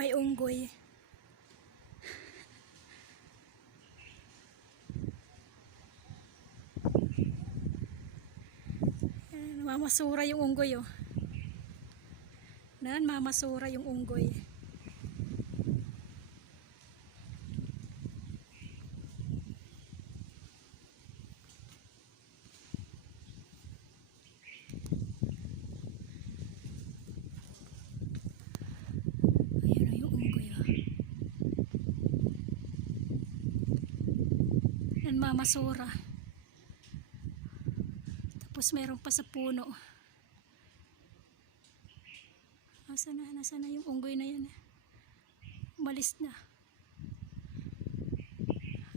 May unggoy. Ayan, mamasura yung unggoy oh. Nan, mamasura yung unggoy. Ayan oh, yung unggoy oh. Nan, mamasura. Tapos meron pa sa puno. Nasaan na yung unggoy na yan? Umalis na.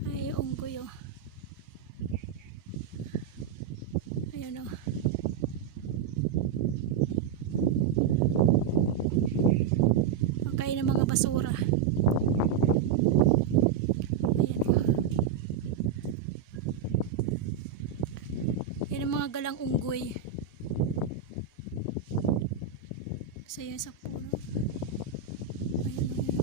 Ay, yung unggoy oh. Ayan oh. Makain ng mga basura. Ayan oh. Yan ang mga galang unggoy. So yun sa puno. Ayan oh, yun oh.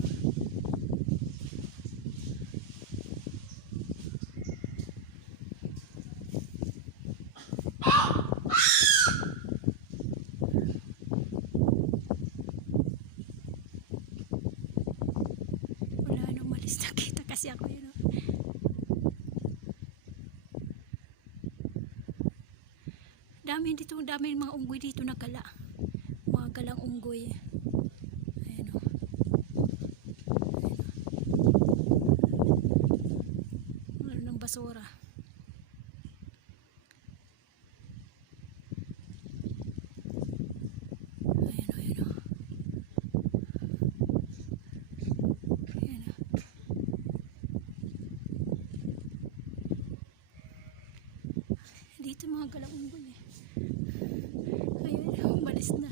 Wala nang umalis, nakita kasi ako yun oh. Dami dito, dami mga unggoy dito na gala. Mga galang unggoy. Ayan o. Ano ng basura. Ayan o, ayan o. Ayan o. Dito mga galang unggoy eh. Ayun, umalis na.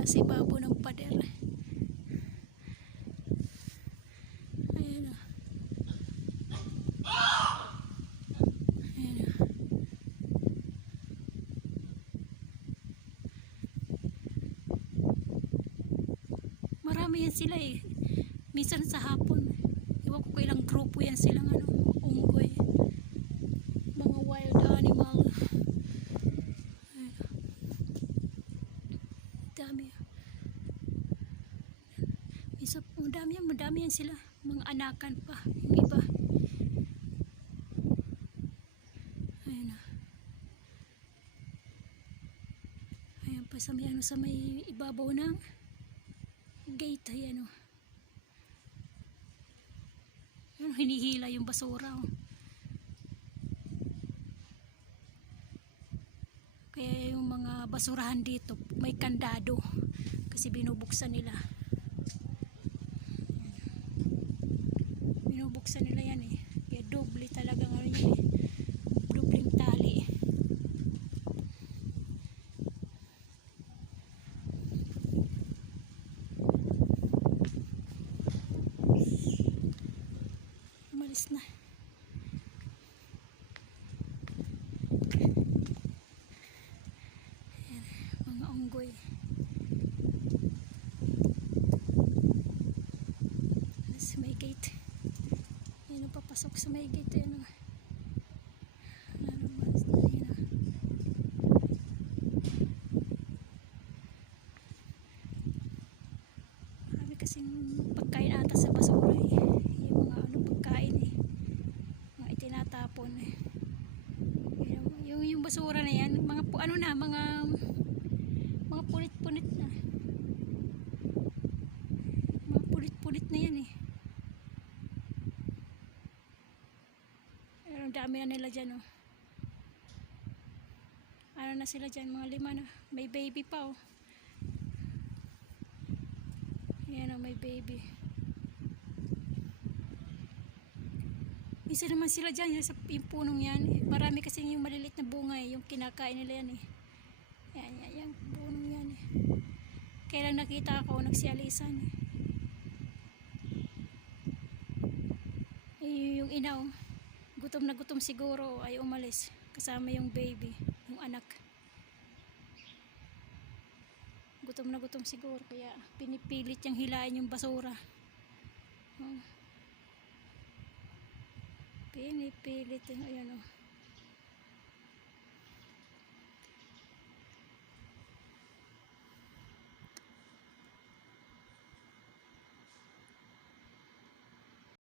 Nasa ibabaw ng pader. Ayan o. Ayan o. Marami yan sila eh. Minsan sa hapon. Iwan ko ilang grupo yan silang ano, unggoy. Mga wild animal. Ayan o. Dami. Isa, madami yan sila. Mga anakan pa. Yung iba. Ayan o. Ayan pa sa may, ano, sa may ibabaw ng gate. Ayan o. Ayan, hinihila yung basura o. Kaya yung mga basurahan dito may kandado kasi binubuksan nila. Binubuksan nila yan eh. Kaya doble talagang ano yan eh. Dobleng tali. Umalis na. Ayan, mga unggoy. Sa may gate. Ayan, papasok sa may gate. Ayan, umalis na. Ayan, marami kasing pagkain ata sa basura eh. Yung mga ano pagkain eh. Mga itinatapon eh. Yung basura na yan, mga ano na, mga punit-punit na. Mga punit-punit na yan eh. Pero dami na nila dyan oh. Ano na sila dyan, mga 5 na. May baby pa oh. Ayan oh, may baby. Isa naman sila dyan sa yung punong yan. Marami kasi yung maliliit na bunga eh. Yung kinakain nila yan eh. Yan, yung punong yan eh. Kailan nakita ako, nagsialisan eh. Yung ina oh. Gutom na gutom siguro ay umalis. Kasama yung baby, yung anak. Gutom na gutom siguro kaya pinipilit niyang hilain yung basura. Oh. Pinipilit yung ayan oh.